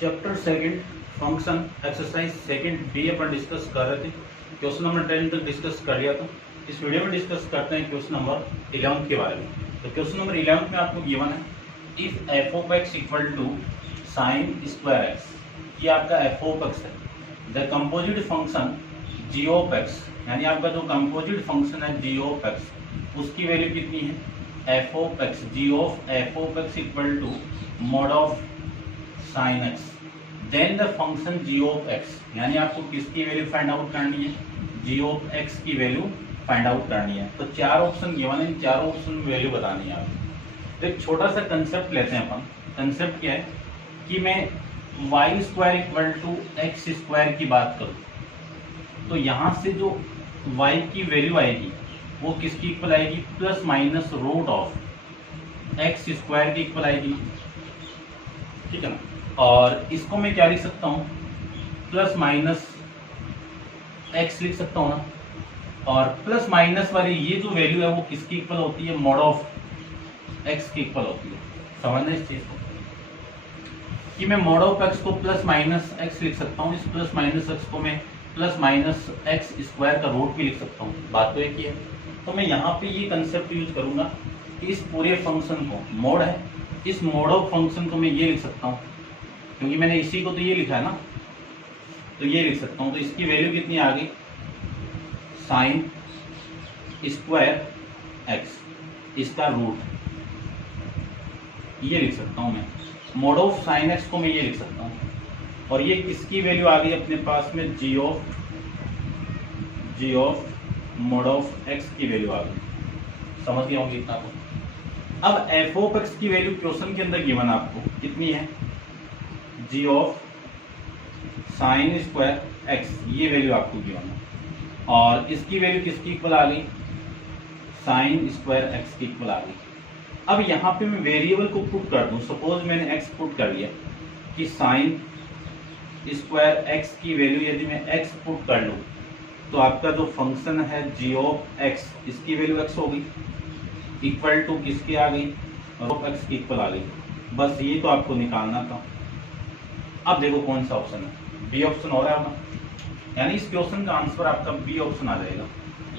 Chapter second function exercise second B अपन discuss कर रहे थे। क्वेश्चन नंबर 10 तक डिस्कस कर लिया था। इस वीडियो में डिस्कस करते हैं क्वेश्चन नंबर 11 के बारे में। तो क्वेश्चन नंबर 11 में आपको गिवन है if f of x equal to sine square x, ये आपका एफ ऑफ एक्स है। The composite function g of x, यानी आपका जो कंपोजिट फंक्शन है जी ऑफ एक्स, उसकी वैल्यू कितनी है f of x, g of f of x equal to mod of sine x, then the function g of x, यानी आपको किसकी वैल्यू फाइंड आउट करनी है, जी ऑफ एक्स की वैल्यू फाइंड आउट करनी है। तो चार ऑप्शन गिवन है, चारों ऑप्शन में वैल्यू बतानी है आपको। तो एक छोटा सा कंसेप्ट लेते हैं अपन। कंसेप्ट क्या है कि मैं y square equal to x square की बात करूं, तो यहां से जो वाई की वैल्यू आएगी वो किसकी इक्वल आएगी, plus minus root of x square की इक्वल आएगी, ठीक है ना। और इसको मैं क्या लिख सकता हूँ, प्लस माइनस एक्स लिख सकता हूँ ना। और प्लस माइनस वाली ये जो वैल्यू है वो किसकी इक्वल होती है, मॉड ऑफ एक्स की इक्वल होती है। समझना इस चीज को कि मैं मॉड ऑफ एक्स को प्लस माइनस एक्स लिख सकता हूँ, इस प्लस माइनस एक्स को मैं प्लस माइनस एक्स स्क्वायर का रूट भी लिख सकता हूँ। बात तो एक ही है। तो मैं यहाँ पे ये कंसेप्ट यूज करूंगा कि इस पूरे फंक्शन को मोड है, इस मोड ऑफ फंक्शन को मैं ये लिख सकता हूँ, क्योंकि मैंने इसी को तो ये लिखा है ना, तो ये लिख सकता हूँ। तो इसकी वैल्यू कितनी आ गई, साइन स्क्वायर एक्स, इसका रूट ये लिख सकता हूँ मैं। मोड ऑफ साइन एक्स को मैं ये लिख सकता हूँ, और ये किसकी वैल्यू आ गई अपने पास में, जी ऑफ मोड ऑफ एक्स की वैल्यू आ गई। समझ गए होंगे इतना तो। अब एफ ऑफ एक्स की वैल्यू क्वेश्चन के अंदर गिवन आपको कितनी है, g of sine square x, ये वैल्यू आपको गिवन है। और इसकी वैल्यू किसकी इक्वल आ गई, साइन स्क्वायर एक्स की इक्वल आ गई। अब यहाँ पे मैं वेरिएबल को पुट कर दूं, सपोज मैंने एक्स पुट कर लिया कि साइन स्क्वायर एक्स की वैल्यू यदि मैं एक्स पुट कर लूं, तो आपका जो फंक्शन है जी ऑफ एक्स, इसकी वैल्यू एक्स हो गई, इक्वल टू किसकी आ गई, ऑफ एक्स की इक्वल आ गई। बस ये तो आपको निकालना था। अब देखो कौन सा ऑप्शन है, बी ऑप्शन हो रहा है ना, यानी इस क्वेश्चन का आंसर आपका बी ऑप्शन आ जाएगा।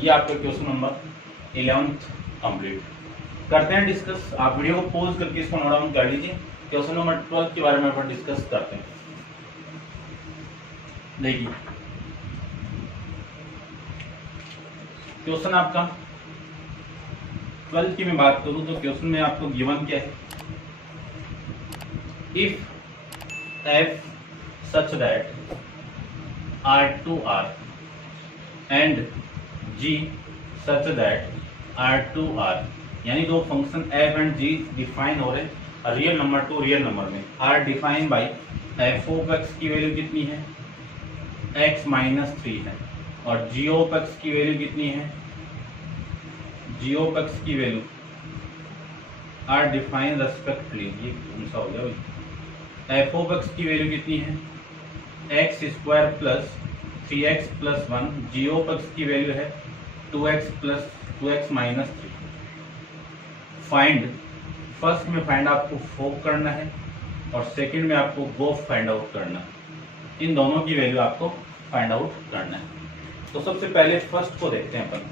ये आपका क्वेश्चन नंबर 11 कंप्लीट। करते हैं डिस्कस। आप वीडियो को पॉज करके इसको नोट डाउन कर लीजिए। क्वेश्चन नंबर 12 के बारे में अपन डिस्कस करते हैं। देखिए क्वेश्चन आपका 12 की मैं बात करूं तो क्वेश्चन में आपको गिवन क्या है, if F such that R to R and G such that R to R, यानी दो function f and g define हो रहे real number to real number में। R define by f of x की value कितनी है, x minus 3 है, और g ऑफ x की वैल्यू कितनी है, g ऑफ x की वैल्यू R डिफाइन रेस्पेक्टली, ये कौन सा हो गया भाई, f ऑफ x की वैल्यू कितनी है, x square plus 3x plus 1, g of x की वैल्यू है 2x plus 2x minus 3। Find, first में फाइंड आपको फोक करना है और सेकंड में आपको गोफ फाइंड आउट करना है। इन दोनों की वैल्यू आपको फाइंड आउट करना है। तो सबसे पहले फर्स्ट को देखते हैं अपन।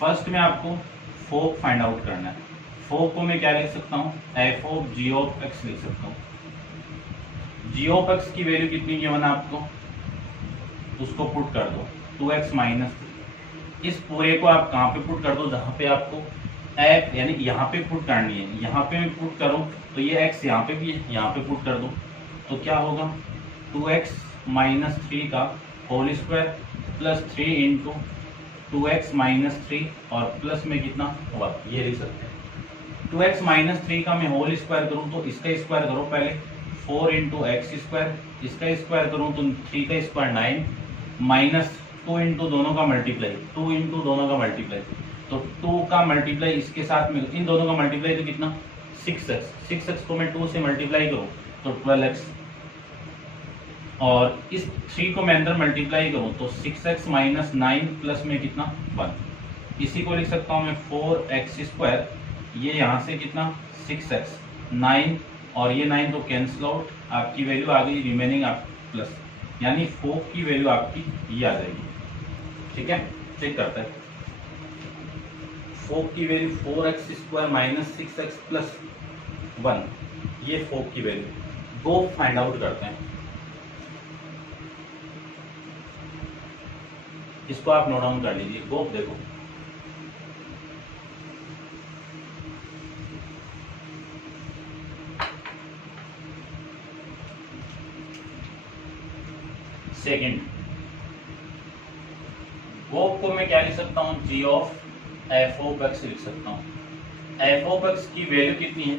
फर्स्ट में आपको फोक फाइंड आउट करना है। फोक को मैं क्या लिख सकता हूँ, f of g of x लिख सकता हूँ। जी ऑफ एक्स की वैल्यू कितनी गिवन है आपको, उसको पुट कर दो 2x माइनस 3। इस पूरे को आप कहाँ पे पुट कर दो, जहाँ पे आपको f यानी यहाँ पे पुट करनी है। यहाँ पे मैं पुट करूँ तो ये x यहाँ पे भी है, यहाँ पे पुट कर दो तो क्या होगा, 2x माइनस 3 का whole square plus 3 into 2x minus 3 और प्लस में कितना होगा, ये लिख सकते हैं। 2x माइनस 3 का मैं होल स्क्वायर करूँ तो इसका स्क्वायर करो पहले, 4 इंटू एक्स स्क्वायर, इसका स्क्वायर करूँ तो 3 का स्क्वायर 9, माइनस 2 इंटू दोनों का मल्टीप्लाई, 2 इंटू दोनों का मल्टीप्लाई, तो 2 का मल्टीप्लाई इसके साथ में, इन दोनों का मल्टीप्लाई तो कितना 6x, 6x को मैं 2 से मल्टीप्लाई करूँ तो 12x, और इस 3 को मैं अंदर मल्टीप्लाई करूँ तो 6x माइनस 9 प्लस में कितना 1। इसी को लिख सकता हूँ मैं 4x स्क्वायर, ये यहाँ से कितना 6x 9 और ये 9 तो कैंसिल आउट, आपकी वैल्यू आ गई रिमेनिंग आप प्लस, यानी 4 की वैल्यू आपकी ये आ जाएगी। ठीक है, चेक करते हैं। 4 की value 4x² minus 6x plus 1, ये 4 की वैल्यू वो फाइंड आउट करते हैं। इसको आप नोट डाउन कर लीजिए। गोप देखो, सेकंड गोप को मैं क्या लिख सकता हूं, g of f of x लिख सकता हूं। f ऑफ x की वैल्यू कितनी है,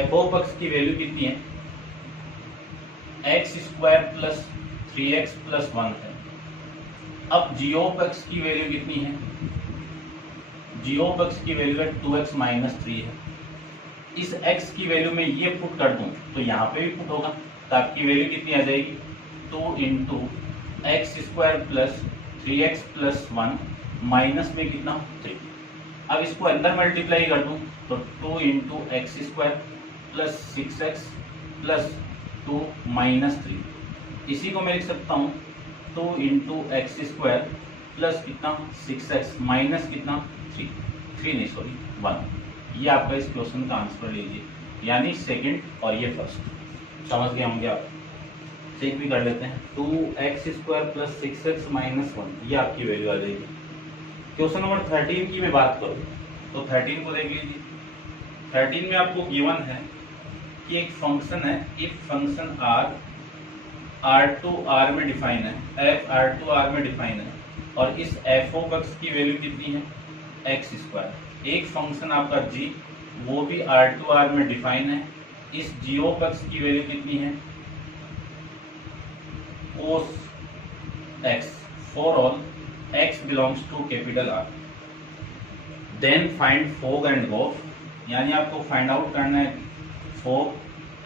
f ऑफ x की वैल्यू कितनी है, x² प्लस 3x प्लस 1 है। अब g ऑफ x की वैल्यू कितनी है, g ऑफ x की वैल्यू है 2x माइनस 3 है। इस x की वैल्यू में ये पुट कर दूं तो यहाँ पे भी पुट होगा, तो आपकी वैल्यू कितनी आ जाएगी, 2 into x² plus 3x plus 1 minus में कितना 3। अब इसको अंदर मल्टीप्लाई कर दूं तो 2 into x² plus 6x plus 2 minus 3। इसी को मैं लिख सकता हूँ 2 इंटू x² प्लस कितना 6x माइनस कितना 3 नहीं सॉरी 1। ये आपका इस क्वेश्चन का आंसर लीजिए, यानी सेकंड और ये फर्स्ट। समझ गए होंगे आप, चेक भी कर लेते हैं। 2x² प्लस 6x माइनस 1, ये आपकी वैल्यू आ जाएगी। क्वेश्चन नंबर 13 की मैं बात करूँ तो 13 को देख लीजिए। 13 में आपको गिवन है कि एक फंक्शन है, इफ फंक्शन R में डिफाइन है, f R में डिफाइन है, और इस f ऑफ x की वैल्यू कितनी है, x²। एक फंक्शन आपका g, वो भी R में डिफाइन है, इस g ऑफ x की वैल्यू कितनी है, cos x for all x belongs to capital R। Then find fog and gof, यानी आपको फाइंड आउट करना है फोग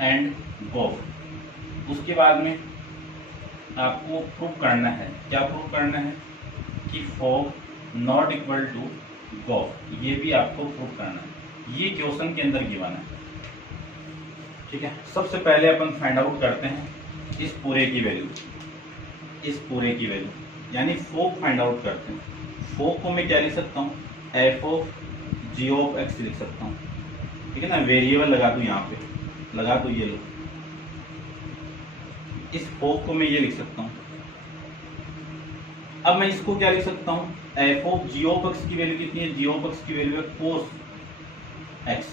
एंड गोफ। उसके बाद में आपको प्रूव करना है, क्या प्रूव करना है कि फोग नॉट इक्वल टू गोफ, ये भी आपको प्रूव करना है। ये क्वेश्चन के अंदर गिवन है। ठीक है, सबसे पहले अपन फाइंड आउट करते हैं इस पूरे की वैल्यू, इस पूरे की वैल्यू यानी फोग फाइंड आउट करते हैं। फोग को मैं क्या लिख सकता हूँ, f of g of x लिख सकता हूँ। ठीक है ना, वेरिएबल लगा दूं, यहाँ पे लगा दूं, ये लो, इस फोग को मैं ये लिख सकता हूँ। अब मैं इसको क्या लिख सकता हूँ, f of g of x की वैल्यू कितनी है, g ऑफ x की वैल्यू है cos x।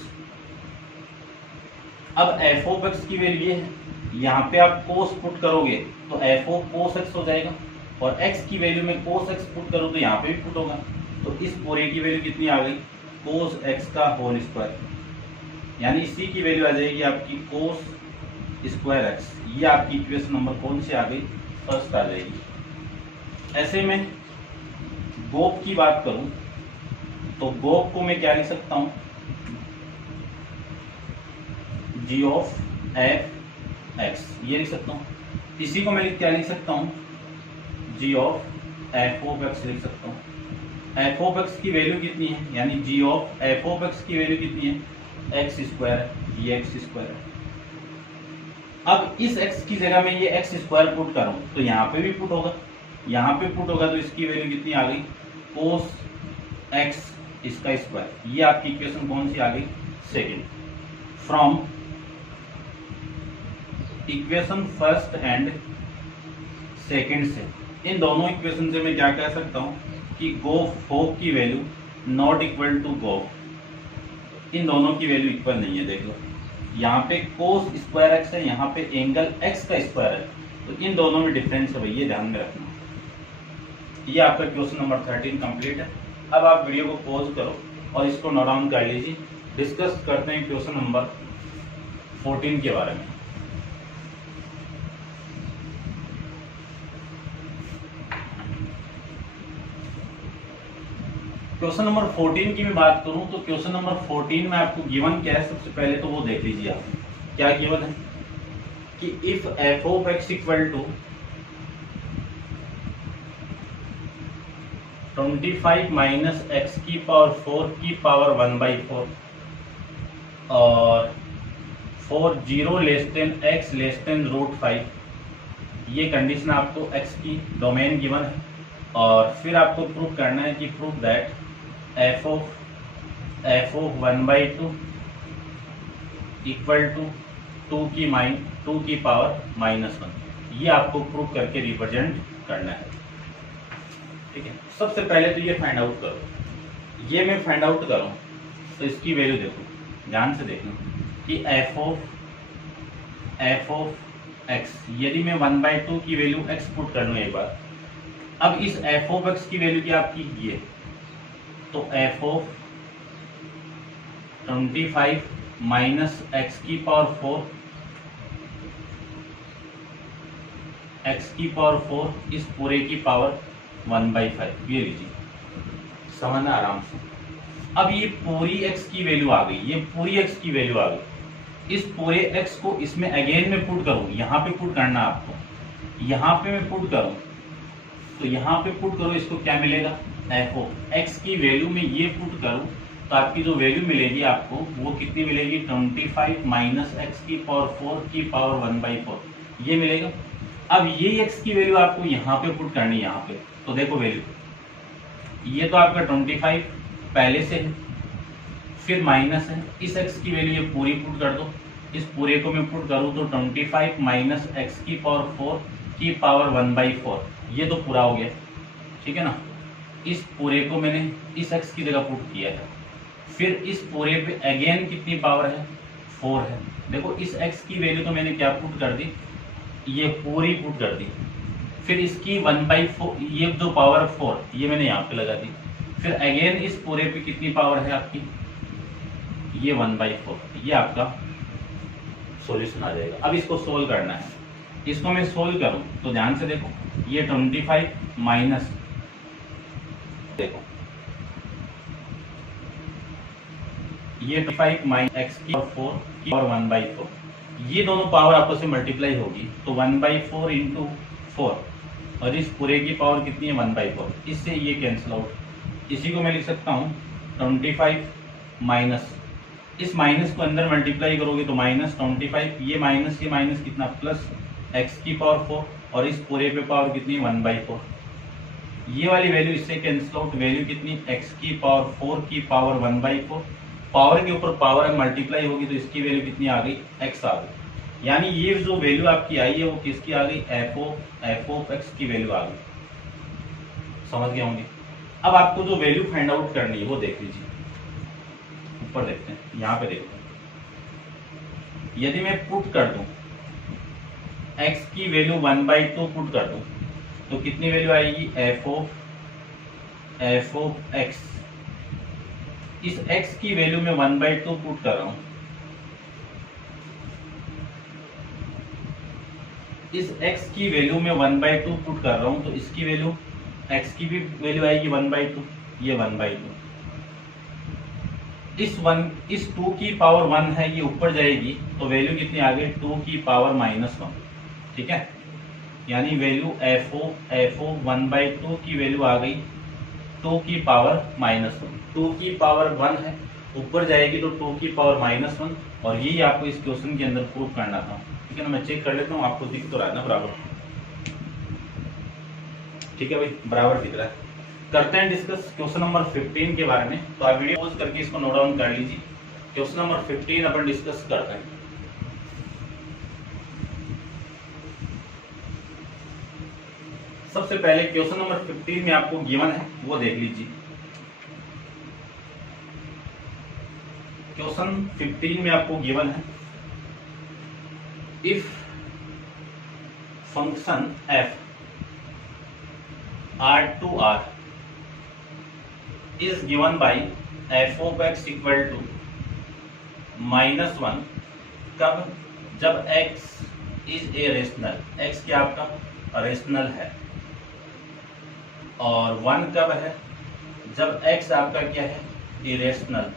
अब f ऑफ x की वैल्यू ये है, यहाँ पे आप cos पुट करोगे तो f ऑफ cos x हो जाएगा, और x की वैल्यू में cos x पुट करो तो यहाँ पे भी पुट होगा। तो इस पूरे की वैल्यू कितनी आ गई, cos x का होल स्क्वायर, यानी इसी की वैल्यू आ जाएगी आपकी cos स्क्वायर x। ये आपकी इक्वेशन नंबर कौन सी आ गई, फर्स्ट आ जाएगी। ऐसे में गोप की बात करूं तो गोप को मैं क्या लिख सकता हूं, g ऑफ f x, ये लिख सकता हूं। इसी को मैं क्या लिख सकता हूं, g of f of x लिख सकता हूं। f ऑफ x की वैल्यू कितनी है, यानी g of f of x की वैल्यू कितनी है, x², ये x² है। अब इस x की जगह में ये x² पुट करूं तो यहाँ पे भी पुट होगा, यहाँ पे पुट होगा तो इसकी वैल्यू कितनी आ गई, cos x इसका स्क्वायर। ये आपकी इक्वेशन कौन सी आ गई, second. From equation first and second से, इन दोनों इक्वेशन से मैं क्या कह सकता हूं कि गोफ फोग की वैल्यू नॉट इक्वल टू गोफ। इन दोनों की वैल्यू इक्वल नहीं है। देख लो, यहाँ पे cos स्क्वायर x है, यहाँ पे एंगल x का स्क्वायर है, तो इन दोनों में डिफरेंस है भाई, ये ध्यान में रखना। ये आपका क्वेश्चन नंबर 13 कंप्लीट है। अब आप वीडियो को पॉज करो और इसको नोट डाउन कर लीजिए। डिस्कस करते हैं क्वेश्चन नंबर 14 के बारे में। क्वेश्चन नंबर 14 की मैं बात करूं तो क्वेश्चन नंबर 14 में आपको गिवन क्या है, सबसे पहले तो वो देख लीजिए आप। क्या गिवन है कि if f of x equal to 25 minus x की पावर 4 की पावर 1/4 और for 0 less than x less than √5, ये कंडीशन आपको x की डोमेन गिवन है। और फिर आपको प्रूव करना है कि prove that f of 1/2 equal to 2 की पावर -1। ये आपको प्रूव करके रिप्रेजेंट करना है। ठीक है, सबसे पहले तो ये फाइंड आउट करो। ये मैं फाइंड आउट करूं तो इसकी वैल्यू देखो, ध्यान से देखना कि f ऑफ x, यदि मैं 1/2 की वैल्यू x पुट कर लूं एक बार, अब इस f ऑफ x की वैल्यू क्या आपकी ये, तो f ऑफ 25 माइनस x की पावर 4 इस पूरे की पावर 1/5, ये लीजिए, समझना आराम से। अब ये पूरी x की वैल्यू आ गई, ये पूरी x की वैल्यू आ गई। इस पूरे x को इसमें अगेन में पुट करूं, यहाँ पे पुट करना आपको, यहाँ पे मैं पुट करूं तो यहाँ पे पुट करो, इसको क्या मिलेगा, f ऑफ x की वैल्यू में ये पुट करूं तो आपकी जो वैल्यू मिलेगी आपको वो कितनी मिलेगी, 25 माइनस x की पावर 4 की पावर 1/4, ये मिलेगा। अब ये x की वैल्यू आपको यहाँ पे पुट करनी है, यहाँ पे तो देखो वैल्यू, ये तो आपका 25 पहले से है, फिर माइनस है, इस x की वैल्यू ये पूरी पुट कर दो, इस पूरे को मैं पुट करूँ तो 25 माइनस x की पावर 4 की पावर 1/4, ये तो पूरा हो गया, ठीक है ना। इस पूरे को मैंने इस x की जगह पुट किया है, फिर इस पूरे पे अगेन कितनी पावर है, 4 है। देखो इस x की वैल्यू तो मैंने क्या पुट कर दी, ये पूरी पुट कर दी, फिर इसकी 1/4, ये जो पावर 4 ये मैंने यहाँ पे लगा दी, फिर अगेन इस पूरे पे कितनी पावर है आपकी, ये 1/4, ये आपका सॉल्यूशन आ जाएगा। अब इसको सोल्व करना है, इसको मैं सोल्व करूं तो ध्यान से देखो, ये 25 माइनस, देखो ये 25 माइनस एक्स की पावर 4 की पावर 1/4, ये दोनों पावर आपस में मल्टीप्लाई होगी तो 1/4 इंटू 4 और इस पूरे की पावर कितनी है 1/4, इससे ये कैंसिल आउट। इसी को मैं लिख सकता हूँ 25 माइनस, इस माइनस को अंदर मल्टीप्लाई करोगे तो -25, ये माइनस कितना प्लस x की पावर 4 और इस पूरे पे पावर कितनी 1/4, ये वाली वैल्यू इससे कैंसिल आउट, वैल्यू कितनी x की पावर 4 की पावर 1/4, पावर के ऊपर पावर मल्टीप्लाई होगी तो इसकी वैल्यू कितनी आ गई, x आ गई। यानी ये जो वैल्यू आपकी आई है वो किसकी आ गई, f ऑफ x की वैल्यू आ गई, समझ गए होंगे। अब आपको जो वैल्यू फाइंड आउट करनी है वो देख लीजिए, ऊपर देखते हैं, यहाँ पे देखते हैं। यदि मैं पुट कर दूं x की वैल्यू 1/2 पुट कर दूं तो कितनी वैल्यू आएगी, f ऑफ x, इस x की वैल्यू में 1/2 पुट कर रहा हूं, इस x की वैल्यू में 1/2 पुट कर रहा हूं तो इसकी वैल्यू, x की भी वैल्यू आएगी 1/2, ये 1/2, इस 2 की पावर 1 है ये ऊपर जाएगी तो वैल्यू कितनी आ गई, 2 की पावर -1, ठीक है। यानी वैल्यू f ऑफ 1/2 की वैल्यू आ गई 2 की पावर -1, 2 की पावर 1 है, ऊपर जाएगी तो 2 की पावर -1, और यही आपको इस क्वेश्चन के अंदर प्रूव करना था, ठीक है ना। मैं चेक कर लेता हूँ, आपको दिख तो रहा है ना बराबर, ठीक है भाई, बराबर दिख रहा है। करते हैं डिस्कस क्वेश्चन नंबर 15 के बारे में, तो आप वीडियो पॉज करके इसको नोट डाउन कर लीजिए। क्वेश्चन नंबर 15 अपन डिस्कस करते हैं। सबसे पहले क्वेश्चन नंबर 15 में आपको गिवन है वो देख लीजिए। क्वेश्चन 15 में आपको गिवन है, if function f R2R is given by f of x equal to -1, कब, जब x is a rational, x क्या आपका रेशनल है, और 1 कब है, जब x आपका क्या है, इरेशनल।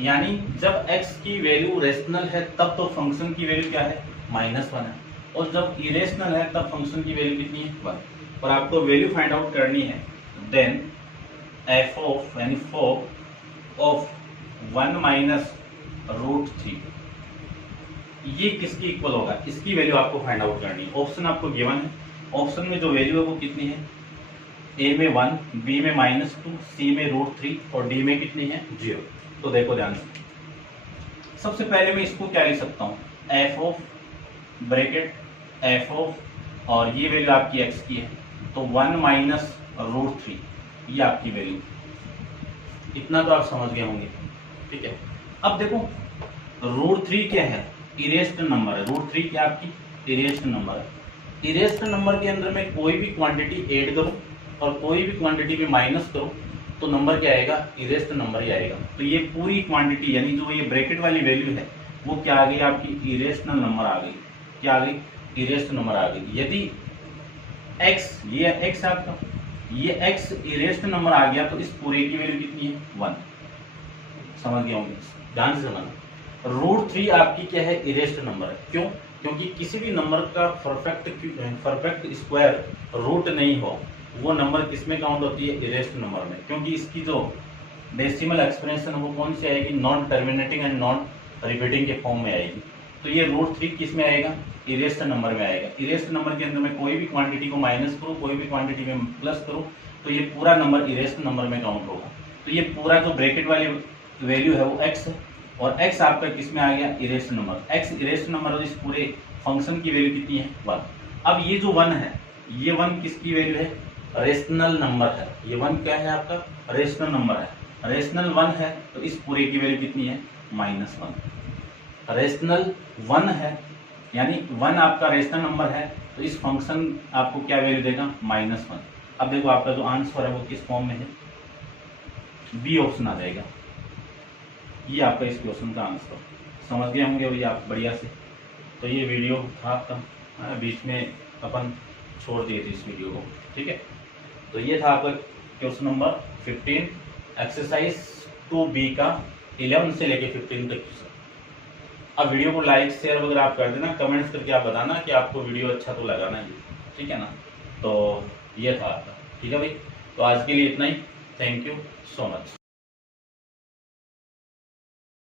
यानी जब x की वैल्यू रेशनल है तब तो फंक्शन की वैल्यू क्या है, -1 है, और जब इरेशनल है तब फंक्शन की वैल्यू कितनी है, 1। और आपको वैल्यू फाइंड आउट करनी है, देन f ऑफ यानी 4 ऑफ 1 माइनस √3। ये किसकी इक्वल होगा, इसकी वैल्यू आपको फाइंड आउट करनी है। ऑप्शन आपको गिवन है, ऑप्शन में जो वैल्यू है वो कितनी है, ए में 1, बी में -2, सी में √3 और डी में कितनी है 0। तो देखो ध्यान से, सबसे पहले मैं इसको क्या लिख सकता हूँ, f of bracket F of, और ये वैल्यू आपकी एक्स की है तो 1 माइनस √3, ये आपकी वैल्यू। इतना तो आप समझ गए होंगे, ठीक है। अब देखो √3 क्या है, इरेज्ड नंबर है। √3 क्या आपकी इरेज्ड नंबर है। इरेज्ड नंबर के अंदर मैं कोई भी क्वांटिटी ऐड करूं और कोई भी क्वांटिटी में माइनस करूं तो नंबर क्या आएगा, इरेज्ड नंबर ही आएगा। तो ये पूरी क्वांटिटी यानी जो ये ब्रैकेट वाली वैल्यू है वो क्या आ गई आपकी, इरेशनल नंबर आ गई। क्या आ गई, इरेज्ड नंबर आ गई। यदि x, ये x आपका, ये x इरेज्ड नंबर आ गया तो इस पूरे की वैल्यू कितनी है 1। समझ गए होंगे, ध्यान से समझना। √3 आपकी क्या है, इरेज्ड नंबर है। क्यों, क्योंकि किसी भी नंबर का परफेक्ट स्क्वायर रूट नहीं हो, वो नंबर किसमें काउंट होती है, इरेज्ड नंबर में। क्योंकि इसकी जो डेसिमल एक्सप्रेशन वो कौन सी आएगी, non terminating and non repeating के फॉर्म में आएगी। तो ये √3 किस में आएगा, इरेज्ड नंबर में आएगा। इरेज्ड नंबर के अंदर मैं कोई भी क्वांटिटी को माइनस करूँ, कोई भी क्वांटिटी में प्लस करूँ तो ये पूरा नंबर इरेज्ड नंबर में काउंट होगा। तो ये पूरा जो ब्रैकेट वाली वैल्यू है वो x है, और x आपका किस में आ गया, erased number. x erased number और इस पूरे फंक्शन की वैल्यू कितनी है 1। अब ये जो 1 है, ये 1 किसकी वैल्यू है, रेशनल नंबर है। ये 1 क्या है आपका, रेशनल नंबर है। रेशनल 1 है तो इस पूरे की वैल्यू कितनी है, -1। रेशनल 1 है यानी 1 आपका रेशनल नंबर है तो इस फंक्शन आपको क्या वैल्यू देगा, -1। अब देखो आपका जो आंसर है वो किस फॉर्म में है, बी ऑप्शन आ जाएगा। ये आपका इस क्वेश्चन का आंसर। समझ गए होंगे और ये आप बढ़िया से। तो ये वीडियो था आपका, बीच में अपन छोड़ दिए थे इस वीडियो को, ठीक है। तो ये था आपका क्वेश्चन नंबर 15, एक्सरसाइज 2B का 11 से लेके 15 तक। अब वीडियो को लाइक शेयर वगैरह आप कर देना, कमेंट्स करके आप बताना कि आपको वीडियो अच्छा तो लगा ना, ये ठीक है ना। तो ये था आपका, ठीक है भाई। तो आज के लिए इतना ही, थैंक यू सो मच।